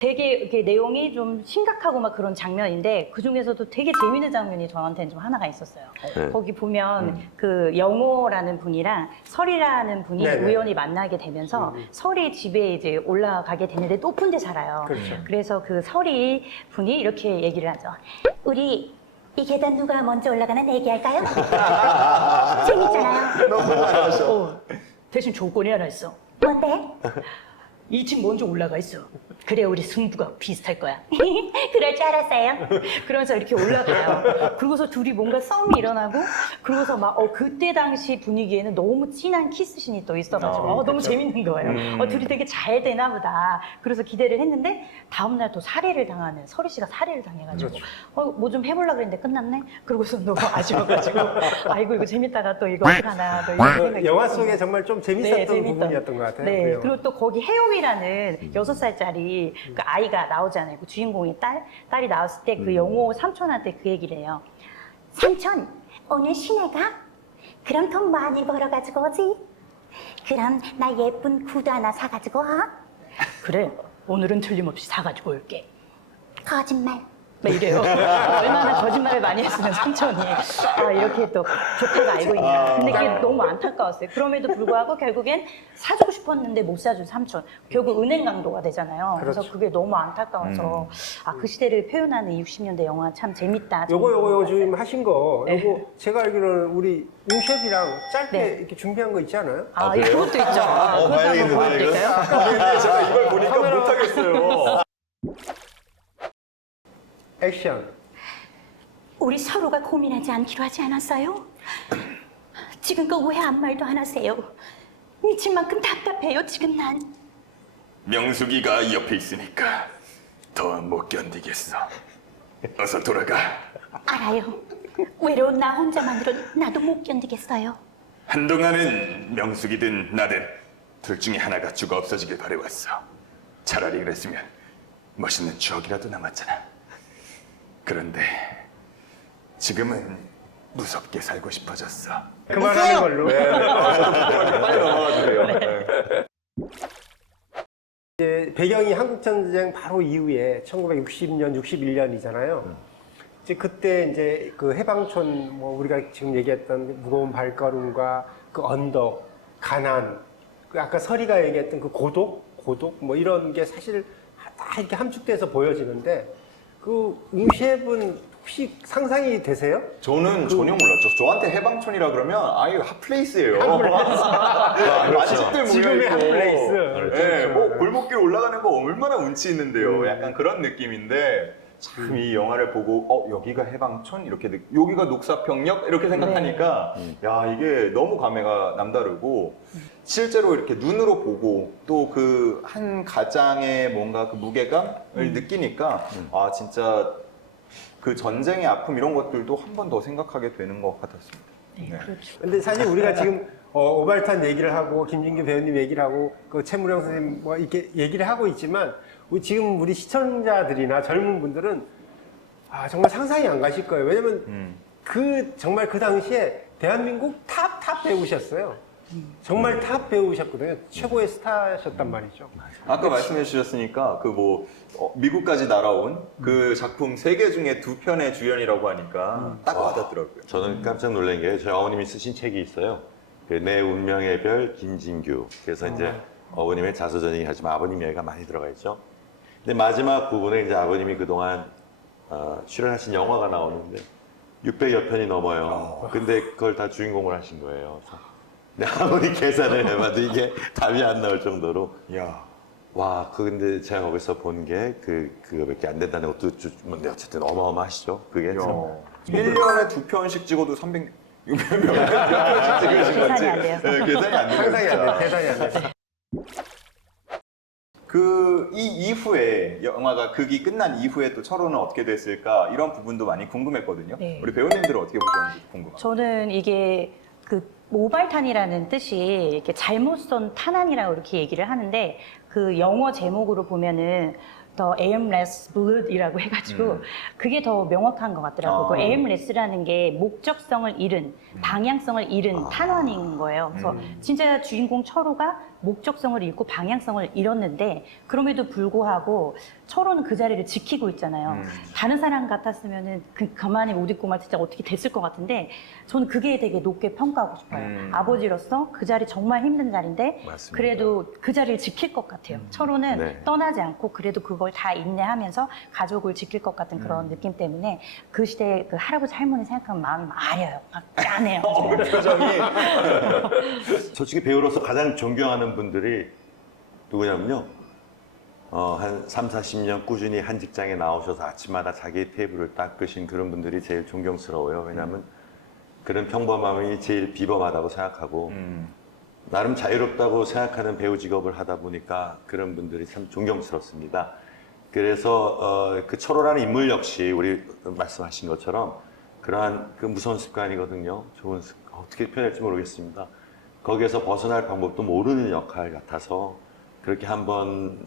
되게 이렇게 내용이 좀 심각하고 막 그런 장면인데 그 중에서도 되게 재밌는 장면이 저한테는 좀 하나가 있었어요. 네. 거기 보면 그 영호라는 분이랑 설이라는 분이 네 네. 우연히 만나게 되면서 설이 집에 이제 올라가게 되는데 높은 데 살아요. 그렇죠. 그래서 그 설이 분이 이렇게 얘기를 하죠. 우리 이 계단 누가 먼저 올라가나 내기할까요? 재밌잖아요. 너무 잘하셔. 어, 대신 조건이 하나 있어. 뭔데? 2층 먼저 올라가 있어. 그래 우리 승부가 비슷할 거야. 그럴 줄 알았어요. 그러면서 이렇게 올라가요. 그러고서 둘이 뭔가 싸움이 일어나고, 그러고서 막, 어, 그때 당시 분위기에는 너무 진한 키스신이 또 있어가지고, 어, 어, 너무 재밌는 거예요. 음. 어, 둘이 되게 잘 되나 보다. 그래서 기대를 했는데, 다음날 또 살해를 당하는, 서리 씨가 살해를 당해가지고, 그렇죠. 어, 뭐 좀 해보려고 그랬는데 끝났네? 그러고서 너무 아쉬워가지고, 아이고, 이거 재밌다가 또 이거 어떡하나, 또 이런 그 생각이 영화. 속에 정말 좀 재밌었던 네, 재밌던. 부분이었던 것 같아요. 네. 그. 그리고 또 거기 혜영이라는 여섯 살짜리 그 아이가 나오잖아요. 그 주인공의 딸 딸이 나왔을 때 그 영호 삼촌한테 그 얘기를 해요. 삼촌, 오늘 시내 가? 그럼 돈 많이 벌어가지고 오지? 그럼 나 예쁜 구두 하나 사가지고 와? 그래. 오늘은 틀림없이 사가지고 올게. 거짓말. 막 이래요. 얼마나 거짓말을 많이 했으면 삼촌이 아 이렇게 또 조카가 알고 있나. 근데 그게 너무 안타까웠어요. 그럼에도 불구하고 결국엔 사주고 싶었는데 못 사준 삼촌. 결국 은행 강도가 되잖아요. 그래서 그렇죠. 그게 너무 안타까워서 아 그 시대를 표현하는 이 60년대 영화 참 재밌다. 요거 요거 요거 지금 하신 거 네. 요거 제가 알기로는 우리 임 셰프랑 짧게 네. 이렇게 준비한 거 있지 않아요? 아, 아, 이 그래요? 그것도 있죠. 아, 어, 그것도 한번 봐야겠는데, 보여드릴까요? 제가 이걸 보니까 못하겠어요. 액션. 우리 서로가 고민하지 않기로 하지 않았어요? 지금껏 왜 아무 말도 안 하세요? 미칠 만큼 답답해요, 지금 난. 명숙이가 옆에 있으니까 더 못 견디겠어. 어서 돌아가. 알아요. 외로운 나 혼자만으로 나도 못 견디겠어요. 한동안은 명숙이든 나든 둘 중에 하나가 죽어 없어지길 바래왔어. 차라리 그랬으면 멋있는 추억이라도 남았잖아. 그런데 지금은 무섭게 살고 싶어졌어. 그만하는 걸로. 빨리 넘어가 주세요. 이제 배경이 한국 전쟁 바로 이후에 1960년, 61년이잖아요. 이제 그때 이제 그 해방촌 뭐 우리가 지금 얘기했던 무거운 발걸음과 그 언덕, 가난, 그 아까 서리가 얘기했던 그 고독, 고독 뭐 이런 게 사실 다 이렇게 함축돼서 보여지는데 그 임셰분 혹시 상상이 되세요? 저는 전혀 몰랐죠. 저한테 해방촌이라 그러면 아예 핫플레이스예요. 맛집들 지금의 모여있고. 핫플레이스. 네, 뭐 골목길 올라가는 거 얼마나 운치 있는데요. 약간 그런 느낌인데 참 이 영화를 보고 어 여기가 해방촌? 이렇게 느- 여기가 녹사평역? 이렇게 생각하니까 야 이게 너무 감회가 남다르고 실제로 이렇게 눈으로 보고 또 그 한 가장의 뭔가 그 무게감을 느끼니까 아 진짜 그 전쟁의 아픔 이런 것들도 한 번 더 생각하게 되는 것 같았습니다. 네, 그렇죠. 근데 사실 우리가 지금 어, 오발탄 얘기를 하고 김진규 배우님 얘기를 하고 그 최무령 선생님 뭐 이렇게 얘기를 하고 있지만 우리 지금 우리 시청자들이나 젊은 분들은 아 정말 상상이 안 가실 거예요. 왜냐면 음. 그 정말 그 당시에 대한민국 탑 탑 배우셨어요. 정말 탑 배우셨거든요. 최고의 스타셨단 말이죠. 아까 말씀해 주셨으니까 그 뭐 미국까지 날아온 그 작품 세 개 중에 두 편의 주연이라고 하니까 딱 와닿더라고요. 저는 깜짝 놀란 게 저희 어머님이 쓰신 책이 있어요. 그내 운명의 별 김진규. 그래서 이제 어머님의 자서전이긴 하지만 아버님 얘기가 많이 들어가 있죠. 근데 마지막 부분에 이제 아버님이 그동안 어, 출연하신 영화가 나오는데 600여 편이 넘어요. 근데 그걸 다 주인공을 하신 거예요. 그래서 내 아무리 계산을 해봐도 이게 답이 안 나올 정도로 이야. 와, 그 근데 제가 거기서 본 게 그 그거밖에 안 된다는 것도 좀- 근데 어쨌든 어마어마하시죠. 그게 참. 1년에 두 편씩 찍어도 300, 몇 편씩 찍으신 건지. 계산이 안 돼요. 네, 계산이 안 돼요. 상상이 안. 돼. 그, 이 이후에, 영화가 극이 끝난 이후에 또 철호는 어떻게 됐을까, 이런 부분도 많이 궁금했거든요. 네. 우리 배우님들은 어떻게 보셨는지 궁금합니다. 저는 이게 그 모발탄이라는 뜻이 이렇게 잘못 쏜 탄환이라고 이렇게 얘기를 하는데 그 영어 제목으로 보면은 더 aimless blood이라고 해가지고 음. 그게 더 명확한 것 같더라고요. 아. 그 aimless라는 게 목적성을 잃은 방향성을 잃은 탄환인 거예요. 그래서 음. 진짜 주인공 철호가 목적성을 잃고 방향성을 잃었는데 그럼에도 불구하고 철호는 그 자리를 지키고 있잖아요. 음. 다른 사람 같았으면은 그 가만히 옷 입고 말 진짜 어떻게 됐을 것 같은데 저는 그게 되게 높게 평가하고 싶어요. 음. 아버지로서 그 자리 정말 힘든 자리인데 맞습니다. 그래도 그 자리를 지킬 것 같아요. 철호는 네. 떠나지 않고 그래도 그걸 다 인내하면서 가족을 지킬 것 같은 그런 느낌 때문에 그 시대에 그 할아버지 할머니 생각하면 마음이 아려요. 막 짠해요. 어, 표정이 솔직히 배우로서 가장 존경하는 분들이 누구냐면요. 어, 한 3, 40년 꾸준히 한 직장에 나오셔서 아침마다 자기 테이블을 닦으신 그런 분들이 제일 존경스러워요. 왜냐하면 그런 평범함이 제일 비범하다고 생각하고 음. 나름 자유롭다고 생각하는 배우 직업을 하다 보니까 그런 분들이 참 존경스럽습니다. 그래서 어, 그 철호라는 인물 역시 우리 말씀하신 것처럼 그러한 그 무서운 습관이거든요. 좋은 습 어떻게 표현할지 모르겠습니다. 거기에서 벗어날 방법도 모르는 역할 같아서 그렇게 한번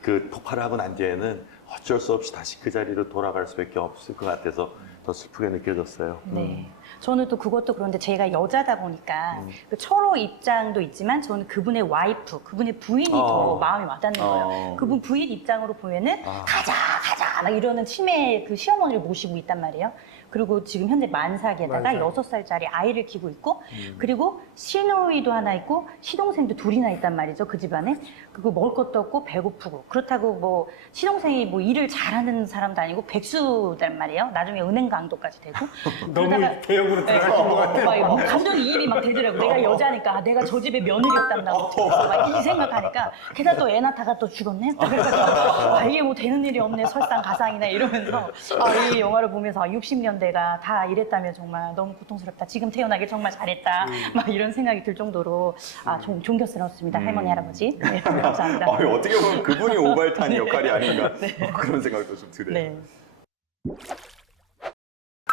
그 폭발을 하고 난 뒤에는 어쩔 수 없이 다시 그 자리로 돌아갈 수밖에 없을 것 같아서 더 슬프게 느껴졌어요. 네. 저는 또 그것도 그런데 제가 여자다 보니까 그 철호 입장도 있지만 저는 그분의 와이프, 그분의 부인이 어. 더 마음이 와닿는 거예요. 어. 그분 부인 입장으로 보면은 아. 가자, 가자 막 이러는 치매 그 시어머니를 모시고 있단 말이에요. 그리고 지금 현재 만삭에다가 만삭. 여섯 살짜리 아이를 키우고 있고 음. 그리고 시누이도 하나 있고 시동생도 둘이나 있단 말이죠 그 집안에 그거 먹을 것도 없고 배고프고 그렇다고 뭐 시동생이 뭐 일을 잘하는 사람도 아니고 백수단 말이에요 나중에 은행 강도까지 되고 너무 그러다가 대형으로 네, 들어가신 것 같아요. 막 이거 감정이 이입이 막 되더라고. 내가 여자니까 아, 내가 저 집에 며느리 없단다고 막이 생각하니까 게다가 또 애 낳다가 또 죽었네. 그래가지고 아, 이게 뭐 되는 일이 없네. 설상 가상이나 이러면서 아, 이 영화를 보면서 아, 60년대 가 다 이랬다면 정말 너무 고통스럽다. 지금 태어나길 정말 잘했다. 막 이런 생각이 들 정도로 아, 좀 존경스럽습니다. 할머니 할아버지. 네, 감사합니다. 아, 어떻게 보면 그분이 오발탄 역할이 아닌가 어, 그런 생각도 좀 드네요. 네.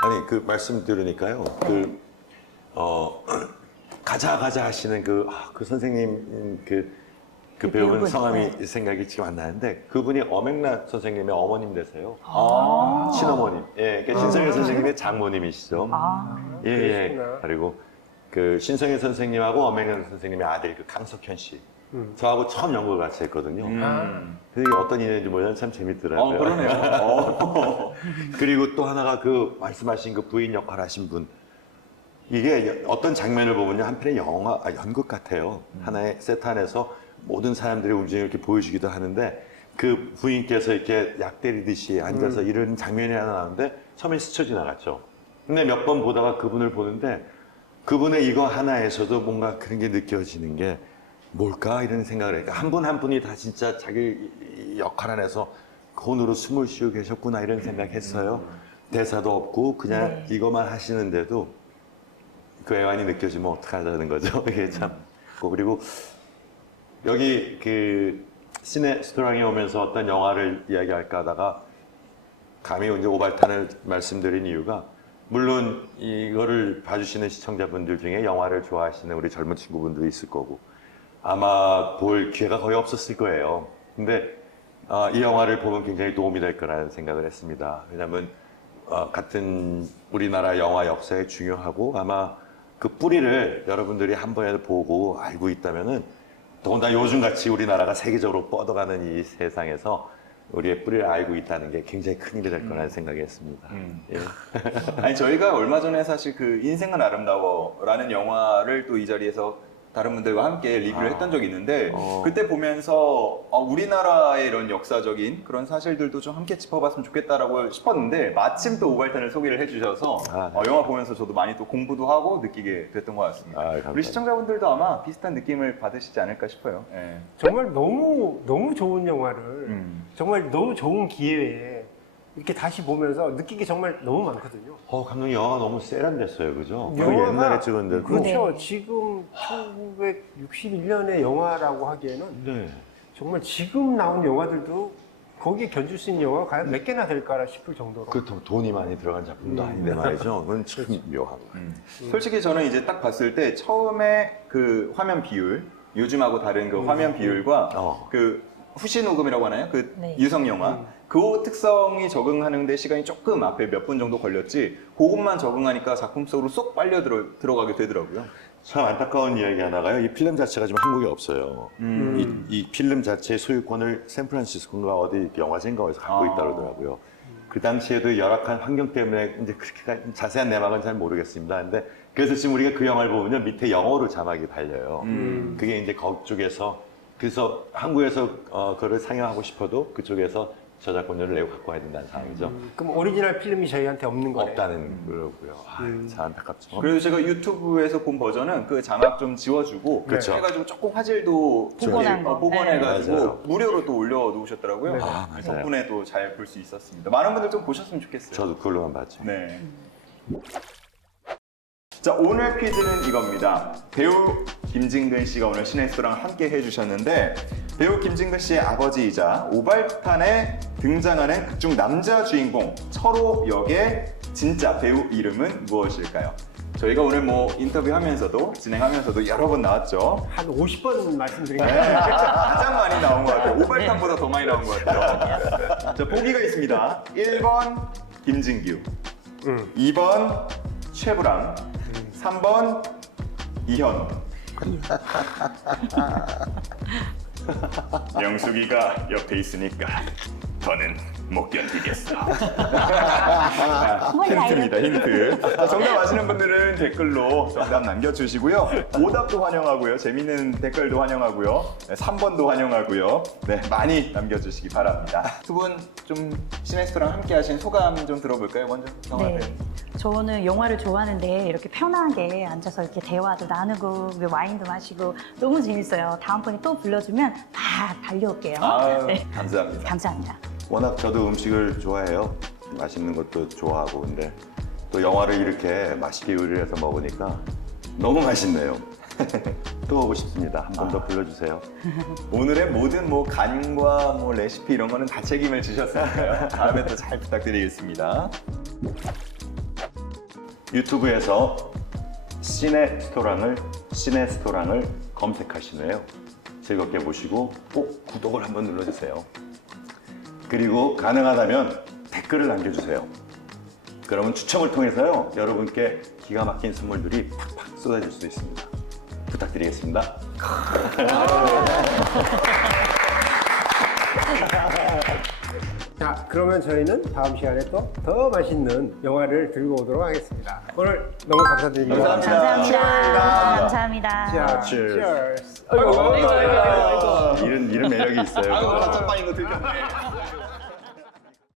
아니 그 말씀 들으니까요. 그 어, 가자 가자 하시는 그, 아, 그 선생님 음, 그, 그그 배우분 배우분, 성함이 네. 생각이 지금 안 나는데 그분이 엄앵란 선생님의 어머님 되세요. 아. 친어머님. 예, 그러니까 신성일 선생님의 장모님이시죠. 아, 예, 예. 그러시구나. 그리고 그 신성일 선생님하고 엄앵란 선생님의 아들 그 강석현 씨. 음. 저하고 처음 연극을 같이 했거든요. 음. 근데 이게 어떤 인연인지 모르는 참 재밌더라고요. 어, 그러네요. 어. 그리고 또 하나가 그 말씀하신 그 부인 역할 하신 분 이게 여- 어떤 장면을 보면요 한편의 영화 아, 연극 같아요 하나의 세트 안에서 모든 사람들의 움직임을 이렇게 보여주기도 하는데 그 부인께서 이렇게 약 때리듯이 앉아서 이런 장면이 하나 나오는데 처음에 스쳐 지나갔죠 근데 몇 번 보다가 그분을 보는데 그분의 이거 하나에서도 뭔가 그런 게 느껴지는 게 뭘까 이런 생각을 해요. 한분 한 분이 다 진짜 자기 이 역할 안에서 혼으로 숨을 쉬고 계셨구나 이런 생각했어요. 대사도 없고 그냥 네. 이것만 하시는데도 그 애환이 느껴지면 어떡하자는 거죠. 이게 참. 그리고 여기 그 시내 스토랑에 오면서 어떤 영화를 이야기할까 하다가 감히 이제 오발탄을 말씀드린 이유가 물론 이거를 봐주시는 시청자분들 중에 영화를 좋아하시는 우리 젊은 친구분들도 있을 거고 아마 볼 기회가 거의 없었을 거예요. 근데 아, 이 영화를 보면 굉장히 도움이 될 거라는 생각을 했습니다. 왜냐하면 어, 같은 우리나라 영화 역사에 중요하고 아마 그 뿌리를 여러분들이 한 번이라도 보고 알고 있다면은 더군다나 요즘 같이 우리나라가 세계적으로 뻗어가는 이 세상에서 우리의 뿌리를 알고 있다는 게 굉장히 큰 일이 될 거라는 생각이 했습니다. 음. 예. 아니 저희가 얼마 전에 사실 그 인생은 아름다워라는 영화를 또 이 자리에서 다른 분들과 함께 리뷰를 아. 했던 적이 있는데 어. 그때 보면서 어, 우리나라의 이런 역사적인 그런 사실들도 좀 함께 짚어봤으면 좋겠다라고 싶었는데 마침 또 오발탄을 소개를 해주셔서 아, 네. 어, 영화 보면서 저도 많이 또 공부도 하고 느끼게 됐던 것 같습니다. 아, 감사합니다. 우리 시청자분들도 아마 비슷한 느낌을 받으시지 않을까 싶어요. 예. 정말 너무 너무 좋은 영화를 음. 정말 너무 좋은 기회에 이렇게 다시 보면서 느끼기 정말 너무 많거든요. 어, 감독님 영화가 너무 세련됐어요, 그죠? 그 영화가- 옛날에 찍었는데. 그렇죠. 네. 지금 1961년의 영화라고 하기에는 네. 정말 지금 나온 영화들도 거기에 견줄 수 있는 영화가 과연 몇 개나 될까라 싶을 정도로. 그렇다고 돈이 많이 들어간 작품도 음. 아닌데 말이죠. 그건 참 묘한 거예요. 음. 솔직히 저는 이제 딱 봤을 때 처음에 그 화면 비율 요즘하고 다른 그 화면 비율과 어. 그 후시 녹음이라고 하나요? 그 네. 유성 영화 음. 그 특성이 적응하는데 시간이 조금 앞에 몇 분 정도 걸렸지 그것만 적응하니까 작품 속으로 쏙 빨려 들어, 들어가게 되더라고요. 참 안타까운 이야기 하나가요. 이 필름 자체가 지금 한국에 없어요. 음. 이, 이 필름 자체의 소유권을 샌프란시스코인가 어디 영화제인가 어디서 갖고 아. 있다 그러더라고요. 그 당시에도 열악한 환경 때문에 이제 그렇게 자세한 내막은 잘 모르겠습니다. 근데 그래서 지금 우리가 그 영화를 보면 밑에 영어로 자막이 달려요. 음. 그게 이제 그쪽에서 그래서 한국에서 어, 그걸 상영하고 싶어도 그쪽에서 저작권료를 내고 갖고 와야 된다는 상황이죠. 그럼 오리지널 필름이 저희한테 없는 거네요. 없다는 거고요. 아, 참 안타깝죠. 그래서 제가 유튜브에서 본 버전은 그 자막 좀 지워주고 그렇죠. 해가지고 조금 화질도 복원한. 복원해가지고 네. 맞아요. 무료로 또 올려 놓으셨더라고요. 네. 아, 맞아요. 덕분에 또 잘 볼 수 있었습니다. 많은 분들 좀 보셨으면 좋겠어요. 저도 그걸로만 봤죠. 네. 자 오늘 퀴즈는 이겁니다. 배우 김진근 씨가 오늘 신혜수랑 함께 해주셨는데 배우 김진근 씨의 아버지이자 오발탄에 등장하는 극중 남자 주인공 철호 역의 진짜 배우 이름은 무엇일까요? 저희가 오늘 뭐 인터뷰하면서도 진행하면서도 여러 번 나왔죠. 한 50번 말씀드린 네, 거예요. 가장 많이 나온 것 같아요. 오발탄보다 더 많이 나온 것 같아요. 자, 보기가 있습니다. 1번 김진규, 음. 2번 최불암, 3번 이현우. 영숙이가 옆에 있으니까 더는 못 견디겠어. 힌트입니다, 힌트. 자, 정답 아시는 분들은 댓글로 정답 남겨주시고요. 오답도 환영하고요. 재밌는 댓글도 환영하고요. 네, 3번도 환영하고요. 네, 많이 남겨주시기 바랍니다. 두 분 좀 시네스토랑 함께 하신 소감 좀 들어볼까요? 먼저. 네. 저는 영화를 좋아하는데 이렇게 편하게 앉아서 이렇게 대화도 나누고 와인도 마시고 너무 재밌어요. 다음번에 또 불러주면 다 달려올게요. 아유, 네. 감사합니다. 감사합니다. 워낙 저도 음식을 좋아해요. 맛있는 것도 좋아하고 근데 또 영화를 이렇게 맛있게 요리를 해서 먹으니까 너무 맛있네요. 또 오고 싶습니다. 한 번 더 불러주세요. 오늘의 모든 뭐 간과 뭐 레시피 이런 거는 다 책임을 지셨으니까요. 다음에 또 잘 부탁드리겠습니다. 유튜브에서 시네스토랑을 시네스토랑을 검색하시네요. 즐겁게 보시고 꼭 구독을 한번 눌러주세요. 그리고 가능하다면 댓글을 남겨주세요. 그러면 추첨을 통해서요 여러분께 기가 막힌 선물들이 팍팍 쏟아질 수 있습니다. 부탁드리겠습니다. 자, 그러면 저희는 다음 시간에 또 더 맛있는 영화를 들고 오도록 하겠습니다. 오늘 너무 감사드립니다. 감사합니다. 감사합니다. 감사합니다. 자, Cheers. cheers. 아이고, 아이고, 아이고, 아이고. 이런 이런 매력이 있어요. 아이고, 바짝반인 거 들켰네.